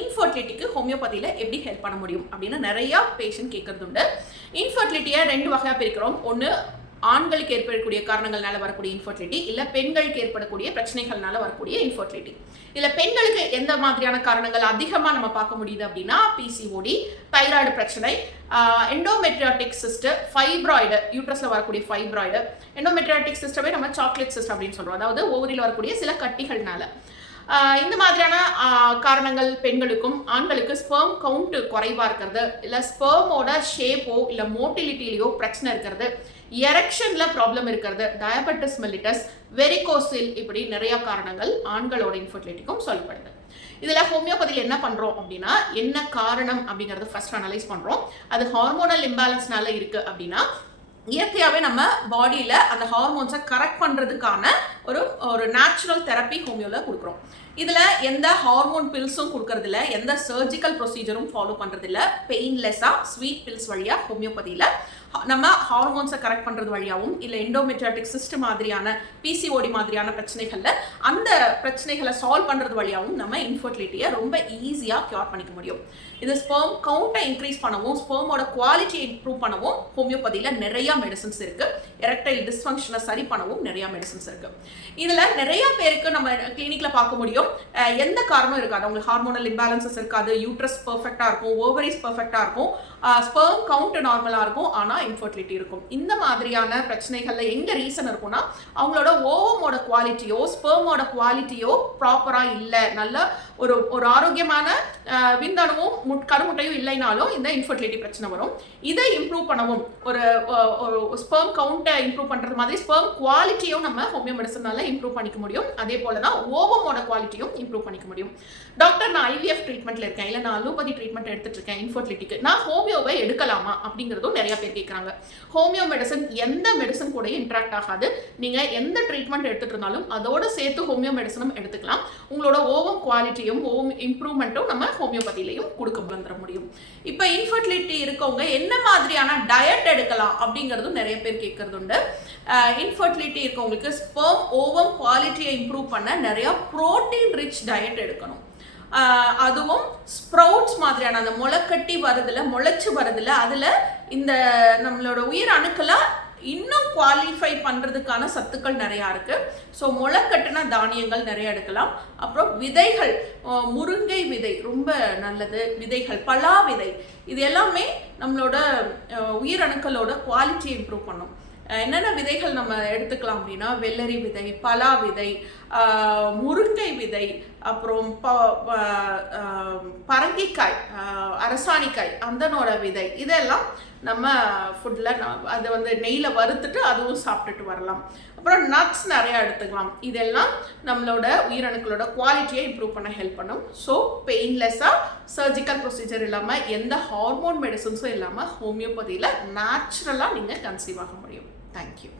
இன்ஃபர்டிலிட்டிக்கு ஹோமியோபதியில் எப்படி ஹெல்ப் பண்ண முடியும் அப்படின்னு நிறையா பேஷண்ட் கேட்கறது உண்டு. இன்ஃபர்டிலிட்டியை 2 வகையாக பிரிக்கிறோம். ஒன்று ஆண்களுக்கு ஏற்படக்கூடிய காரணங்கள்னால வரக்கூடிய இன்ஃபர்டிலிட்டி, இல்லை பெண்களுக்கு ஏற்படக்கூடிய பிரச்சனைகள்னால வரக்கூடிய இன்ஃபர்டிலிட்டி. இதில் பெண்களுக்கு எந்த மாதிரியான காரணங்கள் அதிகமாக நம்ம பார்க்க முடியுது அப்படின்னா பிசிஓடி, தைராய்டு பிரச்சனை, எண்டோமெட்ரியாட்டிக் சிஸ்ட், ஃபைப்ராய்டு, யூட்ரஸில் வரக்கூடிய ஃபைப்ராய்டு. எண்டோமெட்ரியாட்டிக் சிஸ்டமே நம்ம சாக்லேட் சிஸ்ட் அப்படின்னு சொல்கிறோம், அதாவது ஓவரியில் வரக்கூடிய சில கட்டிகள்னால. இந்த மாதிரியான காரணங்கள் பெண்களுக்கும். ஆண்களுக்கு ஸ்பெர்ம் கவுண்ட் குறைவாக இருக்கிறது, இல்லை ஸ்பெர்மோட ஷேப்போ இல்லை மோட்டிலிட்டிலையோ பிரச்சனை இருக்கிறது, எரெக்ஷனில் ப்ராப்ளம் இருக்கிறது, டயபெட்டிஸ் மெல்லிட்டஸ், வெரிகோசில், இப்படி நிறைய காரணங்கள் ஆண்களோட இன்ஃபர்டிலிட்டிக்கும் சொல்லப்படுது. இதில் ஹோமியோபதியில் என்ன பண்ணுறோம் அப்படின்னா, என்ன காரணம் அப்படிங்கிறத ஃபர்ஸ்ட் அனலைஸ் பண்ணுறோம். அது ஹார்மோனல் இம்பேலன்ஸ்னால இருக்குது அப்படின்னா இயற்கையாகவே நம்ம பாடியில் அந்த ஹார்மோன்ஸை கரெக்ட் பண்ணுறதுக்கான ஒரு நேச்சுரல் தெரப்பி ஹோமியோவில் கொடுக்குறோம். இதில் எந்த ஹார்மோன் பில்ஸும் கொடுக்கறதில்ல, எந்த சர்ஜிக்கல் ப்ரொசீஜரும் ஃபாலோ பண்ணுறதில்ல. பெயின்லெஸ்ஸாக ஸ்வீட் பில்ஸ் வழியாக ஹோமியோபதியில் நம்ம ஹார்மோன்ஸை கரெக்ட் பண்ணுறது வழியாகவும், இல்லை எண்டோமெட்ரியாட்டிக் சிஸ்ட் மாதிரியான பிசிஓடி மாதிரியான பிரச்சனைகளில் அந்த பிரச்சனைகளை சால்வ் பண்ணுறது வழியாகவும் நம்ம இன்ஃபர்டிலிட்டியை ரொம்ப ஈஸியாக க்யூர் பண்ணிக்க முடியும். இது ஸ்பெர்ம் கவுண்ட்டை இன்க்ரீஸ் பண்ணவும், ஸ்பெர்மோட குவாலிட்டியை இம்ப்ரூவ் பண்ணவும் ஹோமியோபதியில் நிறையா மெடிசன்ஸ் இருக்குது. எரெக்டைல் டிஸ்ஃபங்க்ஷனை சரி பண்ணவும் நிறையா மெடிசன்ஸ் இருக்குது. இதில் நிறையா பேருக்கு நம்ம கிளினிக்கில் பார்க்க முடியும், எந்த காரணமும் இருக்காது. அவங்களுக்கு ஹார்மோனல் இம்பேலன்சஸ் இருக்காது, யூட்ரஸ் பர்ஃபெக்டாக இருக்கும், ஓவரிஸ் பர்ஃபெக்டாக இருக்கும், ஸ்பெர்ம் கவுண்ட் நார்மலாக இருக்கும், ஆனால் இன்ஃபர்டிலிட்டி இருக்கும். இந்த மாதிரியான பிரச்சனைகளில் எங்கே ரீசன் இருக்கும்னா, அவங்களோட ஓவமோட குவாலிட்டியோ ஸ்பெர்மோட குவாலிட்டியோ ப்ராப்பராக இல்லை, நல்ல ஒரு ஆரோக்கியமான விந்தணுவும் கருமுட்டையும் இல்லைனாலும் இந்த இன்ஃபர்டிலிட்டி பிரச்சனை வரும். இதை இம்ப்ரூவ் பண்ணவும், ஒரு ஸ்பெர்ம் கவுண்ட்டை இம்ப்ரூவ் பண்ணுறது மாதிரி ஸ்பெர்ம் குவாலிட்டியும் நம்ம ஹோமியோ மெடிசனால இம்ப்ரூவ் பண்ணிக்க முடியும். அதே போல தான் ஓவமோட குவாலிட்டியும் இம்ப்ரூவ் பண்ணிக்க முடியும். டாக்டர், நான் ஐவிஎஃப் ட்ரீட்மெண்ட்டில் இருக்கேன், இல்லை நான் அலோபதி ட்ரீட்மெண்ட் எடுத்துட்டு இருக்கேன் இன்ஃபர்டிலிட்டிக்கு, நான் ஹோமியோவை எடுக்கலாமா அப்படிங்கிறதும் நிறைய பேர் கேட்குறாங்க. ஹோமியோ மெடிசன் எந்த மெடிசன் கூட இன்ட்ராக்ட் ஆகாது. நீங்கள் எந்த ட்ரீட்மெண்ட் எடுத்துட்டு இருந்தாலும் அதோட சேர்த்து ஹோமியோ மெடிசனும் எடுத்துக்கலாம். உங்களோட ஓவம் குவாலிட்டியும் ஓவம் இம்ப்ரூவ்மெண்ட்டும் நம்ம ஹோமியோபதியிலையும் கொடுக்க வந்துட முடியும். இப்போ இன்ஃபர்டிலிட்டி இருக்கவங்க என்ன மாதிரியான டயட் எடுக்கலாம் அப்படிங்கிறதும் நிறைய பேர் கேட்கறது உண்டு. இன்ஃபர்டிலிட்டி இருக்கவங்களுக்கு ஸ்பெர்ம் ஓவம் குவாலிட்டியை இம்ப்ரூவ் பண்ண நிறைய புரோட்டீன் ரிச் டயட் எடுக்கணும். அதுவும் ஸ்ப்ரவுட்ஸ் மாதிரியான அந்த முளைக்கட்டி வருதுல, முளைச்சு வருதுல, அதில் இந்த நம்மளோட உயிர் அணுக்களை இன்னும் குவாலிஃபை பண்ணுறதுக்கான சத்துக்கள் நிறையா இருக்குது. ஸோ முளைக்கட்டின தானியங்கள் நிறைய எடுக்கலாம். அப்புறம் விதைகள், முருங்கை விதை ரொம்ப நல்லது, விதைகள், பலா விதை, இது எல்லாமே நம்மளோட உயிரணுக்களோட குவாலிட்டியை இம்ப்ரூவ் பண்ணும். என்னென்ன விதைகள் நம்ம எடுத்துக்கலாம் அப்படின்னா, வெள்ளரி விதை, பலா விதை, முருங்கை விதை, அப்புறம் பரங்கிக்காய், அரசாணிக்காய், அந்தனோட விதை, இதெல்லாம் நம்ம ஃபுட்டில் அதை நெய்யில் வறுத்துட்டு அதுவும் சாப்பிட்டுட்டு வரலாம். அப்புறம் நட்ஸ் நிறையா எடுத்துக்கலாம். இதெல்லாம் நம்மளோட உயிரணுக்களோட குவாலிட்டியை இம்ப்ரூவ் பண்ண ஹெல்ப் பண்ணும். ஸோ பெயின்லெஸ்ஸாக சர்ஜிக்கல் ப்ரொசீஜர் இல்லாமல், எந்த ஹார்மோன் மெடிசன்ஸும் இல்லாமல் ஹோமியோபதியில் நேச்சுரலாக நீங்கள் கன்சீவ் ஆக முடியும். Thank you.